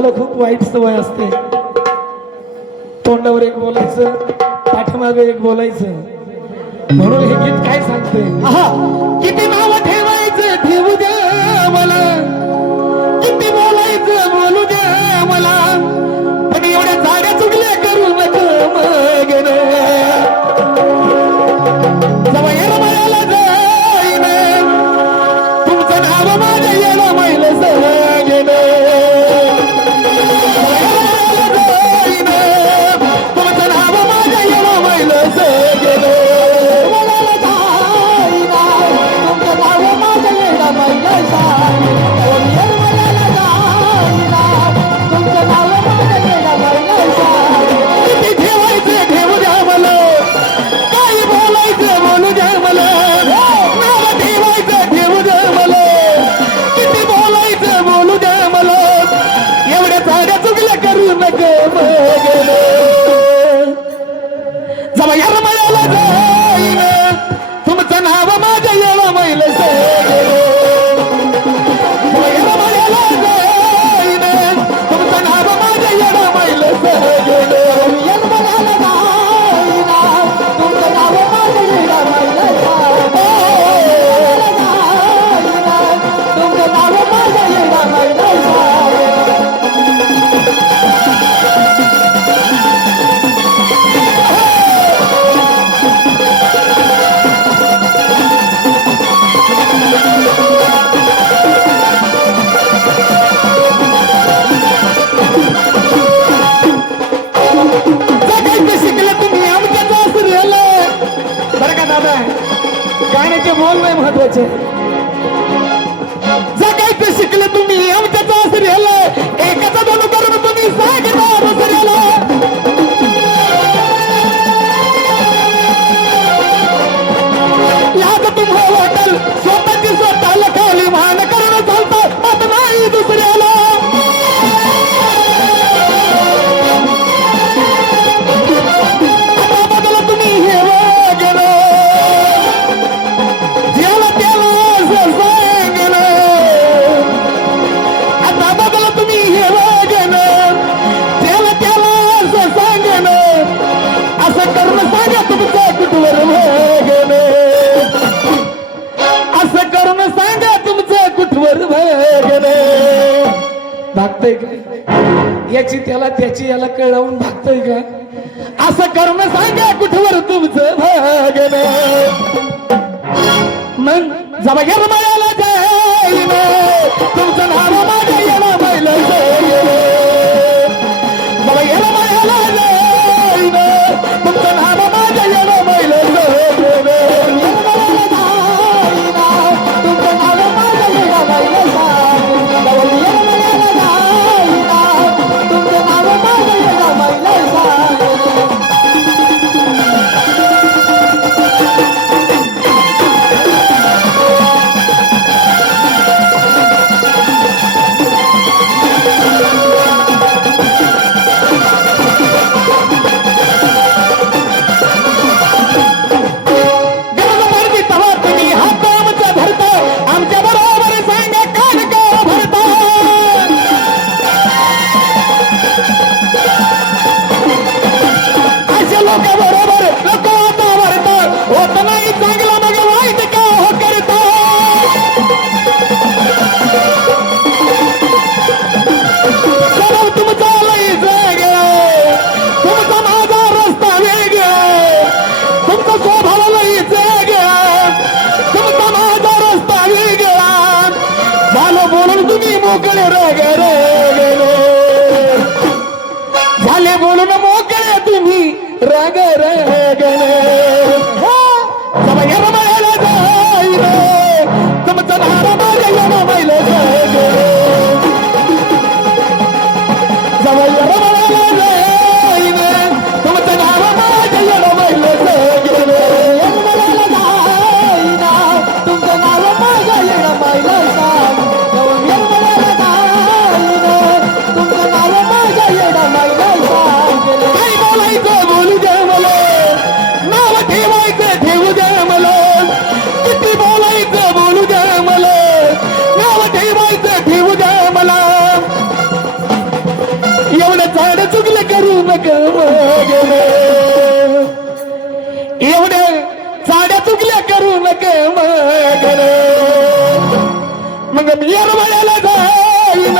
माणसाला खूप वाईट सवय असते, तोंडावर एक बोलायचं पाठीमागे एक बोलायचं. म्हणून हे गीत काय सांगते, किती नाव ठेवायचं ठेवू द्या मला, किती बोलायचं बोलू द्या मला, पण एवढ्या झाड्या चुकल्या करू नका मग रे. जेव्हा येरमाळ्याला जाईन तुमचं नाव माझ्या येला मैल सगळं, तुमचं नाव माझ्या येला मैल सगळं. गाण्याचे बोल नाही महत्वाचे, जगायचं शिकले तुम्ही आमच्याच आश्रयाला, एकाचा दोन करून तुम्ही सांगता दुसऱ्याला. याद तुम्हाला वाटेल स्वतःची स्वतःला खाली मान करून चालतं मत नाही दुसऱ्याला. आता बदला तुम्ही हे वागणं, ज्याला त्याला सांगणं, आता बदला तुम्ही हे वागणं, ज्याला त्याला सांगणं, असं करून सांगा तुमचं कुठवर वागणं, असं करून सांगा तुमचं कुठवर वागणं. भागतय का याची त्याला त्याची याला कळवून भागतय का, असं करून सांगा कुठवर तुमचं भागणं. मग जबा येरमाळ्याला जाईन तुमचं नाव माझ्या येला मैल सगळं, जबा येरमाळ्याला जाईन तुमचं नाव माझ्या येला मैल सगळं, येरमाळ्याला जाईन तुमचं नाव माझ्या येला मैल सगळं, येरमाळ्याला जाईन तुमचं नाव माझ्या येला मैल सगळं. झाले बोलून मोकळे तुम्ही राग रागणे. जबा येरमाळ्याला जाईन तुमचं नाव माझ्या येला मैल सगळं, जबा येरमाळ्याला जाईन तुमचं नाव माझ्या येला मैल सगळं, येरमाळ्याला जाईन तुमचं नाव माझ्या येला मैल सगळं, येरमाळ्याला जाईन तुमचं नाव माझ्या येला मैल सगळं. काय बोलायचं बोलू द्या मला, नाव ठेवायचं ठेवू द्या मला, किती बोलायचं बोलू द्या मला, नाव ठेवायचं ठेवू द्या मला, चुकले करू नका मगरे एवढे साड्या चुकल्या करू नका मगरे मग मी यार म्हणायला जाईन